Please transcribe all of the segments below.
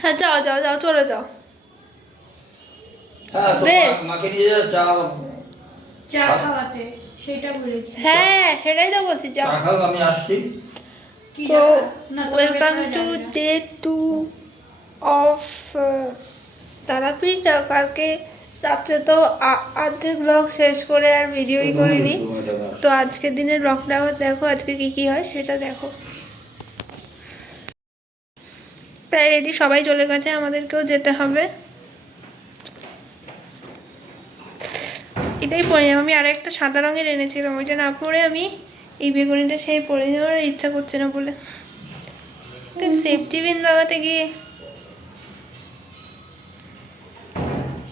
হ্যাঁ যাও যাও যাও, চলে যাও। হ্যাঁ সেটাই তো বলছি, যাও। আমি আসছি। তো welcome to day 2 of Tarapith. কালকে রাত্রে তো অর্ধেক ব্লগ শেষ করে আর ভিডিওই করিনি। তো আজকের দিনের ব্লগটা আবার দেখো, আজকে কি কি হয় সেটা দেখো। প্রায় রেডি, সবাই চলে গেছে, আমাদেরকেও যেতে হবে। এটাই পরে আমি আর একটা সাদা রঙের এনেছিলাম, ওইটা না পরে আমি এই বেগুনিটা সেই পরে যাওয়ার ইচ্ছা করছে না বলে সেফটি পিন লাগাতে গিয়ে।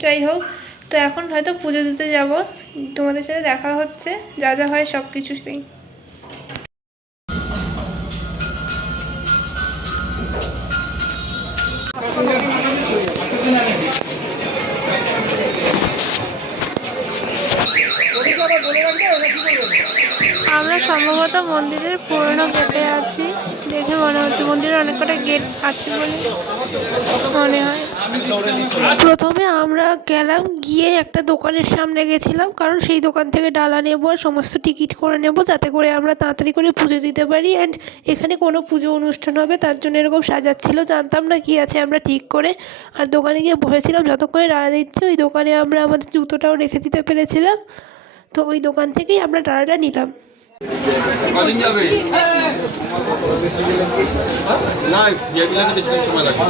যাই হোক, তো এখন হয়তো পুজো দিতে যাব, তোমাদের সাথে দেখা হচ্ছে, যা যা হয় সব কিছুতেই। আমরা সম্ভবত মন্দিরের পুরনো গেটে আছি, দেখে মনে হচ্ছে মন্দিরের অনেক কটা গেট আছে বলে মনে হয়। প্রথমে আমরা গেলাম, গিয়ে একটা দোকানের সামনে গেছিলাম, কারণ সেই দোকান থেকে ডালা নেবো আর সমস্ত টিকিট করে নেব, যাতে করে আমরা তাড়াতাড়ি করে পুজো দিতে পারি। অ্যান্ড এখানে কোনো পুজো অনুষ্ঠান হবে তার জন্য এরকম সাজাচ্ছিল, জানতাম না কি আছে আমরা ঠিক করে। আর দোকানে গিয়ে বসেছিলাম, যতক্ষণে ডালা দিচ্ছে ওই দোকানে আমরা আমাদের জুতোটাও রেখে দিতে পেরেছিলাম। তো ওই দোকান থেকেই আমরা ডালাটা নিলাম। কদিন যাবে? না বিয়েবিলাতে বেশি সময় লাগবে।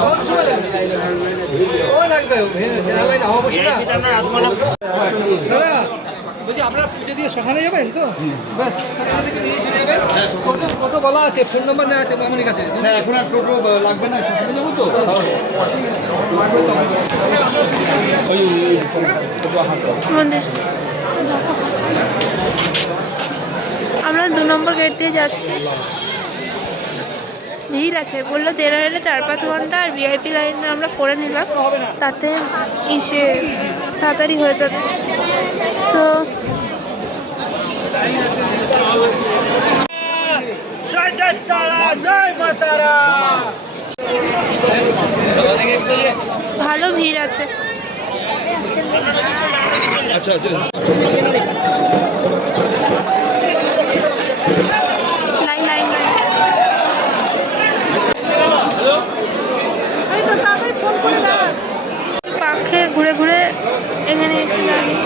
বলছি আপনারা পুজো দিয়ে শ্মশানে যাবেন তো? ব্যাস থেকে নিয়ে চলে যাবেন। টোটো বলা আছে, ফোন নাম্বার নেওয়া আছে মামনির কাছে। হ্যাঁ এখন আর টোটো লাগবে না, শ্মশানে যাবো তো। আমরা 2 নম্বর গেট দিয়ে যাচ্ছি, ভিড় আছে, বললো জেনারেলে 4-5 ঘন্টা, আর ভিআইপি লাইনে আমরা করে নিলাম, তাতে এসে তাড়াতাড়ি হয়ে যাবে। সো ভালো ভিড় আছে। আচ্ছা লাইন লাইন লাইন। পাখে ঘুরে ঘুরে এখানে এসে দাঁড়িয়ে।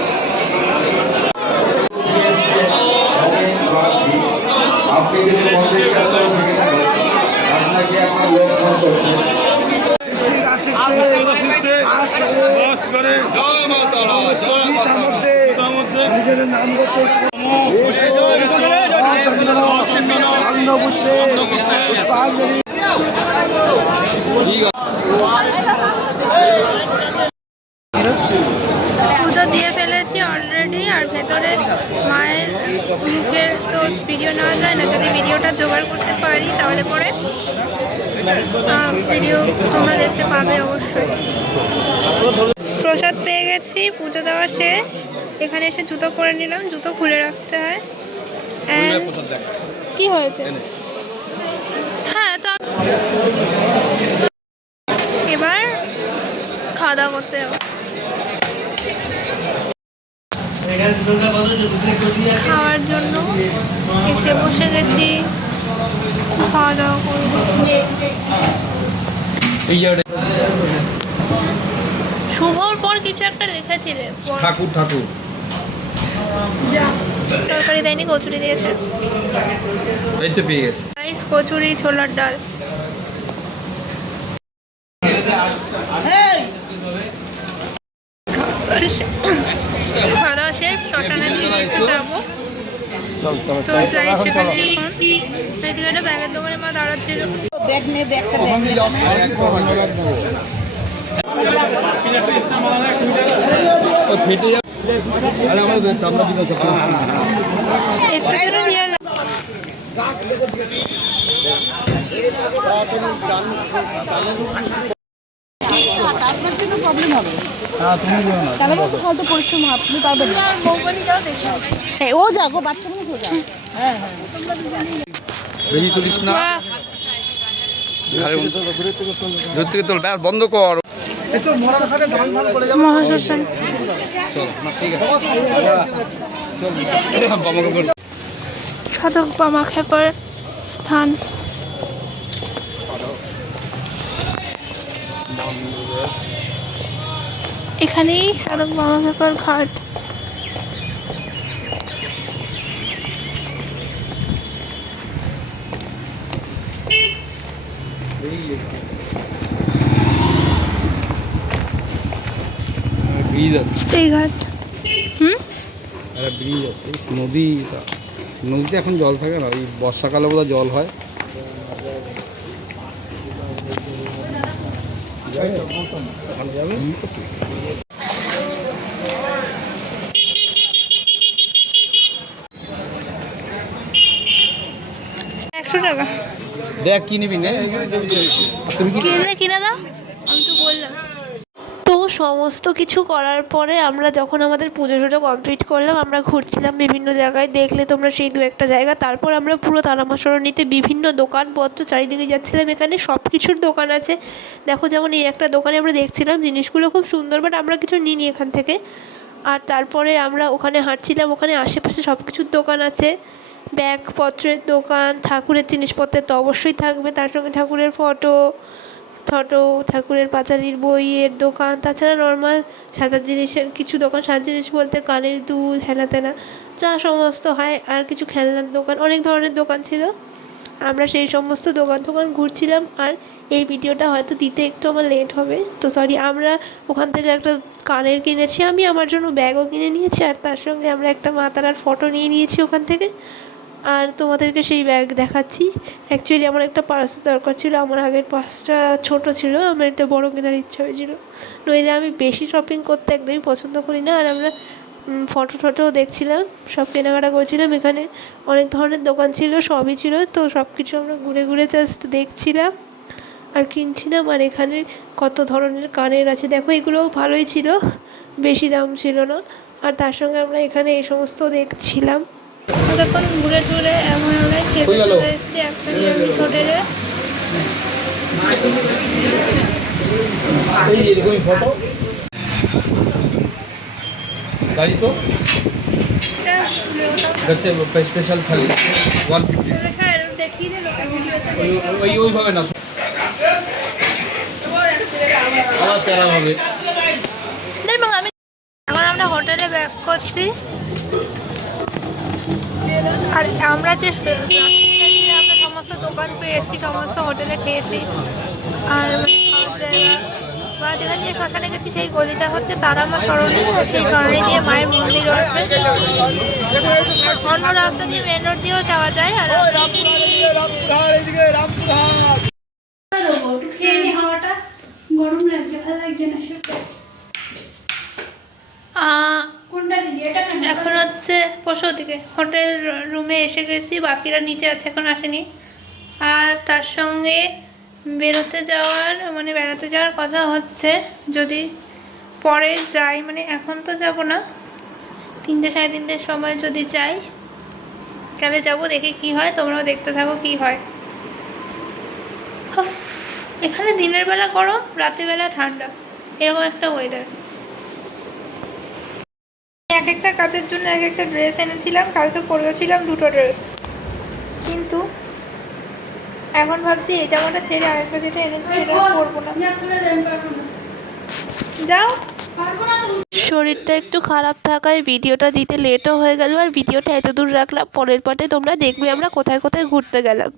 পুজো দিয়ে ফেলেছি অলরেডি, আর ভেতরে মায়ের মুখের তো ভিডিও নেওয়া যায় না, যদি ভিডিওটা জোগাড় করতে পারি তাহলে পরে ভিডিও তোমরা দেখতে পাবে অবশ্যই। প্রসাদ পেয়ে গেছি, পুজো দেওয়া শেষ। এখানে এসে জুতো পরে নিলাম, জুতো খুলে রাখতে হয়। কি হয়েছে? হ্যাঁ, তো এবার খাওয়া দাওয়া করতে হবে। খাওয়ার জন্য এসে বসে গেছি, খাওয়া দাওয়া করবো। শুভর পর কিছু একটা লিখেছিলে, ঠাকুর ঠাকুর তরকারি দেয়নি, কচুরি দিয়েছে। এই তো পেয়ে গেছে রাইস, কচুরি, ছোলার ডাল। খাওয়া দাওয়া শেষ, শ্মশানের দিকে যাবো। তো যাই সেখানে এখন ব্যাগের দোকানে মা দাঁড়াচ্ছিল। ব্যাগ নে, ব্যাগটা ব্যাগ নে। ফেটে যাবে। আরে আমাদের চামড়া দিতে সব একটু করে নিয়ে না। আপনার জন্য প্রবলেম হবে। তাহলে তো হয়তো পরিশ্রম আপনি পারবেন না। হ্যাঁ, ও যাগো, বাচ্চা মানুষ ও যাও। হ্যাঁ হ্যাঁ, বেরিয়ে তুলিস না। ঘাড়ে দূর থেকে তোল, ব্যাস বন্ধ কর। মহাশ্মশান। চলো না, ঠিক আছে চল বাবাকে বল। সাধক বামাখ্যাপার স্থান। এখানেই সাধক বামাখ্যাপার ঘাট। ব্রিজ আছে, এই ঘাট। একটা ব্রিজ আছে, নদীটা, নদীতে এখন জল থাকে না, ওই বর্ষাকালে বোধহয় জল হয়। টাকা দেখ কি নিবি নে, তুমি কি কিনলে কিনে দাও, আমি তো বললাম। তো সমস্ত কিছু করার পরে আমরা যখন আমাদের পুজো টুজো কমপ্লিট করলাম, আমরা ঘুরছিলাম বিভিন্ন জায়গায়, দেখলে তোমরা সেই দু একটা জায়গা। তারপর আমরা পুরো তারামা সরণিতে বিভিন্ন দোকানপত্র চারিদিকে যাচ্ছিলাম। এখানে সব কিছুর দোকান আছে, দেখো যেমন এই একটা দোকানে আমরা দেখছিলাম, জিনিসগুলো খুব সুন্দর, বাট আমরা কিছু নিইনি এখান থেকে। আর তারপরে আমরা ওখানে হাঁটছিলাম, ওখানে আশেপাশে সব কিছুর দোকান আছে, ব্যাগপত্রের দোকান, ঠাকুরের জিনিসপত্রের তো অবশ্যই থাকবে, তার সঙ্গে ঠাকুরের ফটো, ঠাকুরের পাঁচালির বইয়ের দোকান, তাছাড়া নর্মাল সাজার জিনিসের কিছু দোকান। সাজার জিনিস বলতে কানের দুল, হেনা তেনা যা সমস্ত হয়, আর কিছু খেলনার দোকান, অনেক ধরনের দোকান ছিল। আমরা সেই সমস্ত দোকান ঘুরছিলাম। আর এই ভিডিওটা হয়তো দিতে একটু আমার লেট হবে, তো সরি। আমরা ওখান থেকে একটা কানের কিনেছি, আমি আমার জন্য ব্যাগও কিনে নিয়েছি, আর তার সঙ্গে আমরা একটা মা তারার ফটো নিয়ে নিয়েছি ওখান থেকে। আর তোমাদেরকে সেই ব্যাগ দেখাচ্ছি। অ্যাকচুয়ালি আমার একটা পার্সের দরকার ছিল, আমার আগের পার্সটা ছোটো ছিল, আমার একটা বড় কেনার ইচ্ছা হয়েছিল। নইলে আমি বেশি শপিং করতে একদমই পছন্দ করি না। আর আমরা ফটোও দেখছিলাম, সব কেনাকাটা করছিলাম। এখানে অনেক ধরনের দোকান ছিল, সবই ছিল, তো সব কিছু আমরা ঘুরে ঘুরে জাস্ট দেখছিলাম আর কিনছিলাম। আর এখানে কত ধরনের কানের আছে দেখো, এগুলোও ভালোই ছিল, বেশি দাম ছিল না। আর তার সঙ্গে আমরা এখানে এই সমস্ত দেখছিলাম। যখন ঘুরে টুরে এখন আমরা খেতে চলে এসেছি একটা নিরামিষ হোটেলে। ফটো গাড়ি তো হচ্ছে স্পেশাল থালি 150 দেখিয়ে দিল ওইভাবে না, আবার তেরা হবে। আমি এখন আমরা হোটেলে ব্যাক করছি। আর আমরা যে আমরা সমস্ত দোকান পেয়েছি, সমস্ত হোটেলে খেয়েছি। আর খাওয়ার জায়গা বা যেখানে যে শ্মশানে গেছি, সেই গলিটা হচ্ছে তারামা সরণি, সেই সরণি দিয়ে মায়ের মন্দিরও আছে। অন্য রাস্তা দিয়ে মেন রোড দিয়েও যাওয়া যায়। আর হাওয়াটা গরম লাগছে, ভালো লাগছে না সেটা। এখন হচ্ছে পরশু দিকে হোটেল রুমে এসে গেছি, বাকিরা নিচে আছে, এখন আসেনি। আর তার সঙ্গে বেড়াতে যাওয়ার কথা হচ্ছে, যদি পরে যাই, মানে এখন তো যাব না, 3টে সাড়ে 3টের সময় যদি যাই তাহলে যাবো, দেখি কি হয়, তোমরাও দেখতে থাকো কি হয়। এখানে দিনের বেলা গরম, রাতের বেলা ঠান্ডা, এরকম একটা ওয়েদার। এক একটা কাজের জন্য এক একটা ড্রেস এনেছিলাম, কালকে পরেছিলাম 2টো ড্রেস, কিন্তু এখন ভাবছি এই জামাটা ছেড়ে আরেকটা যেটা এনেছি সেটা পরবো না। যাও। শরীরটা একটু খারাপ থাকায় ভিডিওটা দিতে লেটও হয়ে গেল, আর ভিডিওটা এত দূর রাখলাম। পরের পার্টে তোমরা দেখবে আমরা কোথায় কোথায় ঘুরতে গেলাম।